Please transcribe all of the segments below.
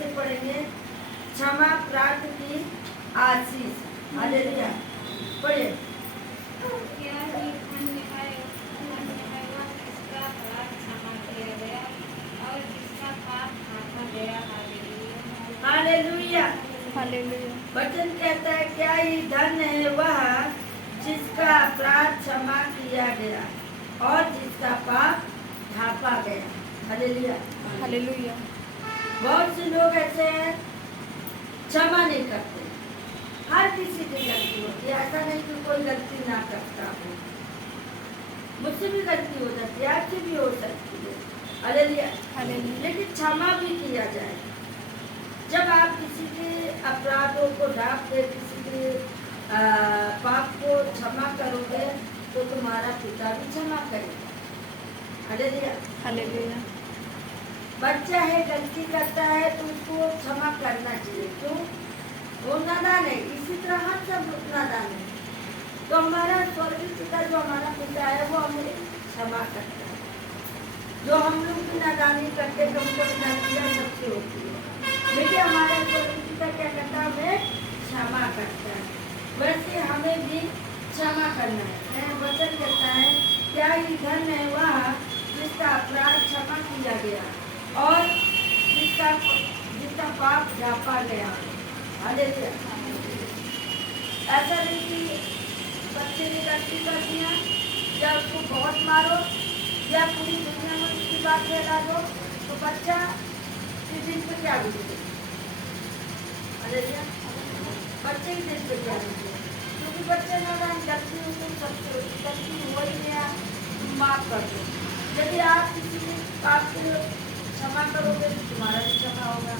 से पढ़ेंगे क्षमा प्राप्त की आशीष। हालेलुया। पढ़िए। क्या ही धन्य है वह जिसका अपराध क्षमा किया गया और जिसका पाप ढांपा गया। हालेलुया। हालेलुया। हालेलुया। वचन कहता है क्या ही धन्य है वह जिसका अपराध क्षमा किया गया और जिसका पाप ढांपा गया। हालेलुया। हालेलुया। बहुत से लोग ऐसे हैं क्षमा नहीं करते। हर किसी की गलती होती है, ऐसा नहीं कि कोई गलती ना करता हो। मुझसे भी गलती हो जाती है, आपसे भी हो सकती है। हालेलुया। हालेलुया। लेकिन क्षमा भी किया जाए। जब आप किसी के अपराधों को ढांप के किसी के पाप को क्षमा करोगे तो तुम्हारा पिता भी क्षमा करेगा। हालेलुया। हालेलुया। बच्चा है गलती करता है तो उसको क्षमा करना चाहिए। क्यों? वो नादान है, इसी तरह हम सब नादान है। तो हमारा स्वर्गीय पिता जो हमारा पिता है वो हमें क्षमा करता है। जो हम लोग की नादानी करते कभी कभी गलतियाँ सबसे होती है, लेकिन हमारा स्वर्गीय पिता क्या करता है? हमें क्षमा करता है। वैसे हमें भी क्षमा करना है। वचन कहता है क्या ही धन्य है वह जिसका अपराध क्षमा किया गया और जिसका पाप ढांपा गया। हालेलुया। ऐसा नहीं कि बच्चे ने गलती कर दिया या उसको बहुत मारो या पूरी दुनिया में उसकी बात फैला दो तो बच्चा के दिल पे क्या बीते? हालेलुया। बच्चे के दिल पे क्या बीते? क्योंकि बच्चे ना गलती उनको सबसे गलती हो ही गया, माफ कर दो। यदि आप किसी पाप को क्षमा करोगे तो तुम्हारा भी क्षमा होगा।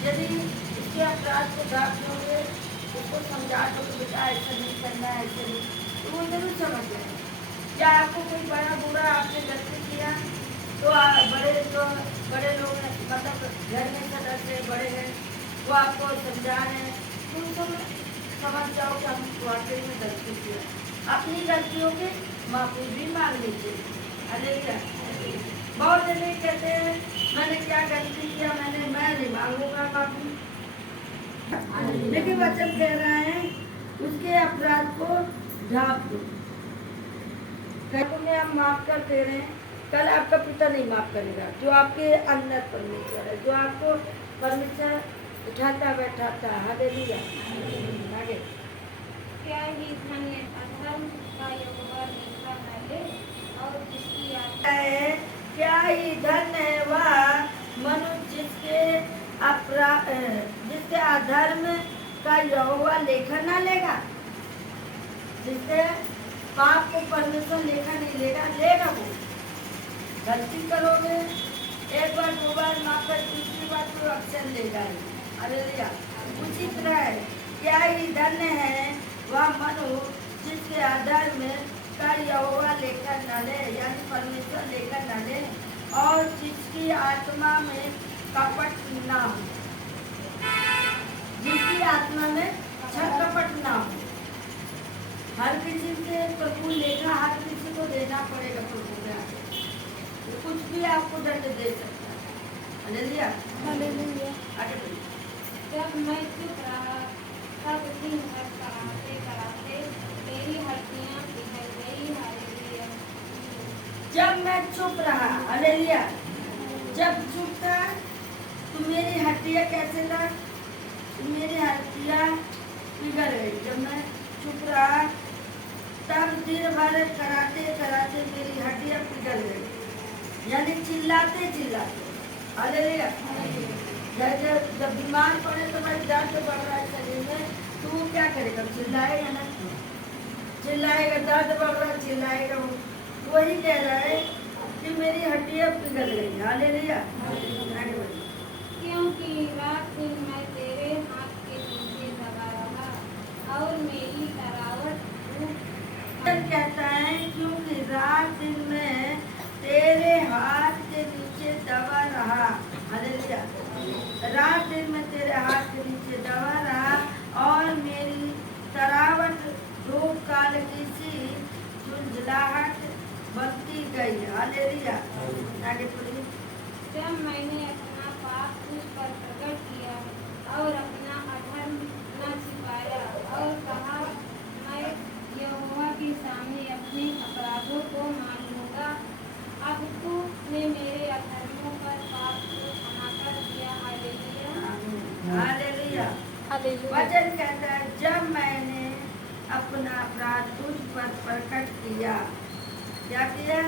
यदि इसके अपराध को ढांप दोगे, उसको समझा दो कि बेटा ऐसा नहीं करना है, ऐसे नहीं, तो वो जरूर समझ जाएगा। या आपको कोई बड़ा बुरा आपने गलती किया तो बड़े लोग हैं, मतलब घर में सदस्य बड़े हैं, वो आपको समझा रहे हैं तो उनको समझ जाओ कि हम वाकई में गलती किया। अपनी गलतियों की माफी भी मांग लीजिए। हालेलुया। बहुत जने कहते हैं मैंने क्या गलती किया, मैं नहीं मांगूंगा माफी। लेकिन वचन कह रहा है उसके अपराध को ढांप दो। कल में हम माफ कर दे रहे हैं, कल आपका पिता नहीं माफ करेगा। जो आपके अंदर परमेश्वर है, जो आपको परमेश्वर उठाता बैठाता। हालेलुया। आगे। क्या ही धन्य अधर्म का यहोवा लेखा न ले और जिसकी आत्मा है क्या ही धन्य है वह मनुष्य जिसके अधर्म का यहोवा लेखा ना लेगा। जिससे पाप को परमेश्वर लेखा नहीं लेगा वो। गलती करोगे एक बार दो बार माफ कर, तीसरी बार तो एक्शन लेगा ही। हालेलुया। उसी तरह है क्या ही धन्य है वह मनुष्य जिसके अधर्म का यहोवा लेखा न ले, यानी परमेश्वर लेखा न ले, और जिसकी आत्मा में कपट ना हो। जिसकी आत्मा में छल कपट ना हो। हर किसी से प्रभु लेखा हर किसी को देना पड़ेगा प्रभु के आगे। तो कुछ भी आपको दंड दे सकता है। हालेलुया। हालेलुया। आगे बढ़िए। जब मैं चुप रहा तब दिन भर कराते कराते मेरी हड्डियां पिघल गई। हालेलुया। जब मैं चुप रहा। हालेलुया। जब चुप था तो मेरी हड्डियां कैसे था? मेरी हड्डियां पिघल गई। जब मैं चुप रहा तब दिन भर कराते कराते मेरी हड्डियां पिघल गई, यानी चिल्लाते चिल्लाते। हालेलुया। जब बीमार पड़े तो भाई दर्द बढ़ रहा है शरीर में तो वो क्या करेगा? चिल्लाएगा ना, चिल्लाएगा। दर्द बढ़ रहा है चिल्लाएगा। वही कह रहा है कि मेरी हड्डियां पिघल गई। हालेलुया। क्योंकि रात दिन मैं तेरे हाथ के नीचे दबा रहा और मेरी तरावट कहता है क्योंकि रात दिन में तेरे हाथ के नीचे दबा रहा। हालेलुया। रात दिन में तेरे हाथ के नीचे दबा रहा और मेरी तरावट धूप काल की सी झुंझलाहट बनती गई। हालेलुया। आगे पढ़िए। जब मैंने अपना पाप तुझ पर प्रकट किया हालेलुया। हालेलुया। वचन कहता है जब मैंने अपना अपराध तुझ पर प्रकट किया, क्या किया?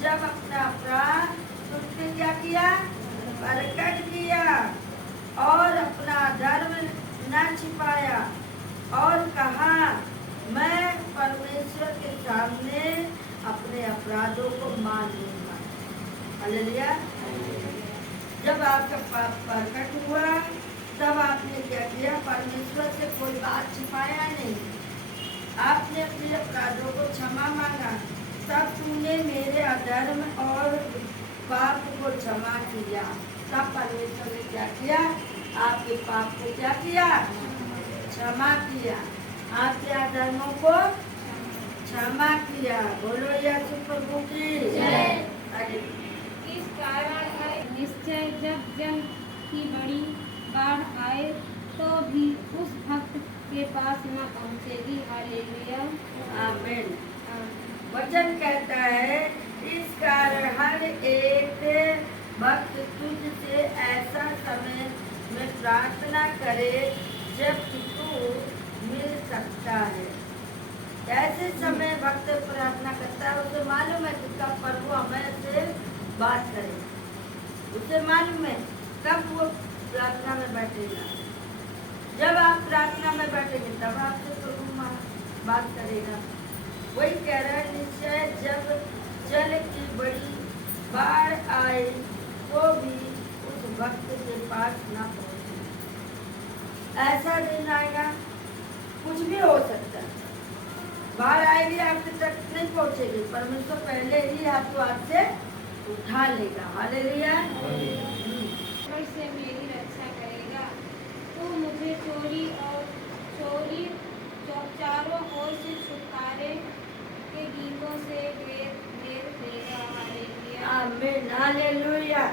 जब अपना अपराध तुझ पे क्या किया? प्रकट किया और अपना धर्म न छिपाया और कहा मैं परमेश्वर के सामने अपने अपराधों को मान लूंगा। हालेलुया। जब आपका पाप प्रकट हुआ तब आपने क्या किया? परमेश्वर से कोई बात छिपाया नहीं, आपने अपने अपराधों को क्षमा मांगा, तब तूने मेरे अधर्म और पाप को क्षमा किया। तब परमेश्वर ने क्या किया? आपके पाप को क्या किया? क्षमा किया, आपके अधर्मों को क्षमा किया। बोलो यीशु प्रभु की जय। आगे। इस कारण है निश्चय जब जल की बड़ी बाढ़ आए तो भी उस भक्त के पास न पहुँचेगी। हालेलुया। आमीन। वचन कहता है इस कारण हर एक भक्त तुझसे ऐसा समय में प्रार्थना करे जब तू मिल सकता है। ऐसे समय भक्त प्रार्थना करता है, उसे मालूम है कि कब प्रभु हमें से बात करे, उसे मालूम है कब वो प्रार्थना में बैठेगा। जब आप प्रार्थना में बैठेंगे तब आपसे प्रभु बात करेगा। वही कह रहा है निश्चय जब जल की बड़ी बाढ़ आए तो भी उस भक्त के पास ना पहुंचे। ऐसा दिन आएगा, कुछ भी हो सकता है, बाढ़ आएगी आपके तक नहीं पहुंचेगी, परमेश्वर पहले ही आपको आपसे उठा लेगा। हालेलुया। से मेरी रक्षा करेगा। तू मुझे चोरी चारों ओर से छुटकारे के गीतों से घेर देगा। हालेलुया। आमीन। हालेलुया।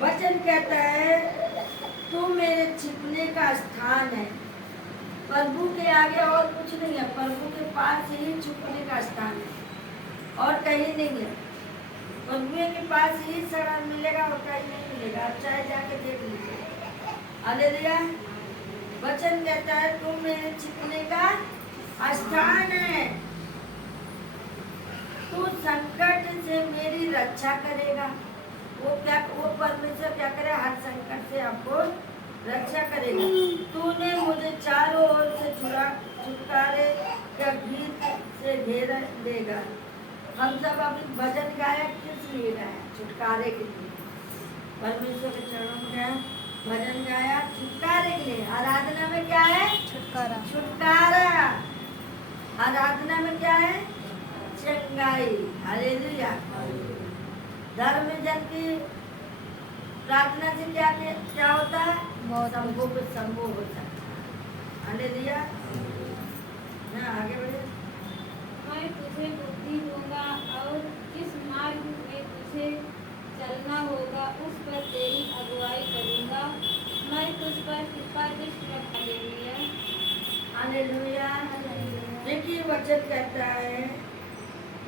वचन कहता है तू मेरे छिपने का स्थान है। प्रभु के आगे और कुछ नहीं है, प्रभु के पास ही छुपने का स्थान है और कहीं नहीं है। प्रभु के पास ही शरण मिलेगा और कहीं नहीं मिलेगा, आप चाहे जाके देख लीजिए। हालेलुया। वचन कहता है तू मेरे छिपने का स्थान है, तू संकट से मेरी रक्षा करेगा। वो परमेश्वर क्या करे? हर संकट से आपको रक्षा करेगा। तूने मुझे चारों ओर से छुटकारे का गीत से घेर लेगा। हम सब अभी भजन गाया किस लिए गाया? छुटकारे के लिए। परमेश्वर के चरणों में गया, भजन गाया छुटकारे के लिए। आराधना में क्या है? छुटकारा। छुटकारा। आराधना में क्या है? चंगाई। हालेलुया। धर्म जन की प्रार्थना से क्या क्या होता है? संभव होता है। हालेलुया। आगे बढ़े। मैं तुझे बुद्धि दूंगा और जिस मार्ग में तुझे चलना होगा उस पर तेरी अगुवाई करूंगा। मैं तुझ पर कृपा दृष्टि रखूंगा। हालेलुया। देखिए वचन कहता है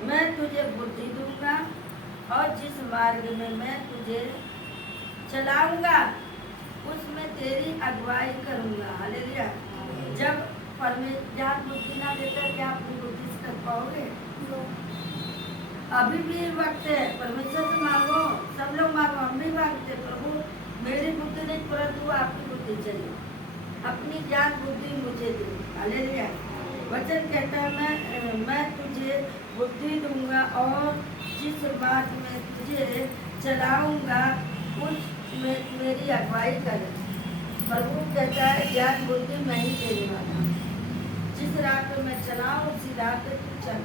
मैं तुझे बुद्धि दूंगा और जिस मार्ग में मैं तुझे चलाऊंगा उसमें तेरी अगुवाई करूंगा। हालेलुया। जब परमेश्वर ज्ञान बुद्धि ना देता है, क्या अपनी बुद्धि से कर पाओगे? अभी भी वक्त है, परमेश्वर से मांगो, सब लोग मांगो, हम भी मांगते प्रभु मेरी बुद्धि नहीं परंतु आपकी बुद्धि चाहिए, अपनी ज्ञान बुद्धि मुझे दे। हालेलुया। वचन कहता है मैं तुझे बुद्धि दूंगा और जिस मार्ग में तुझे चलाऊंगा उसमें मेरी अगुवाई कर। प्रभु कहता है ज्ञान बुद्धि मैं ही देने वाला, जिस राह पे मैं चलाऊं उसी राह पे तू चल।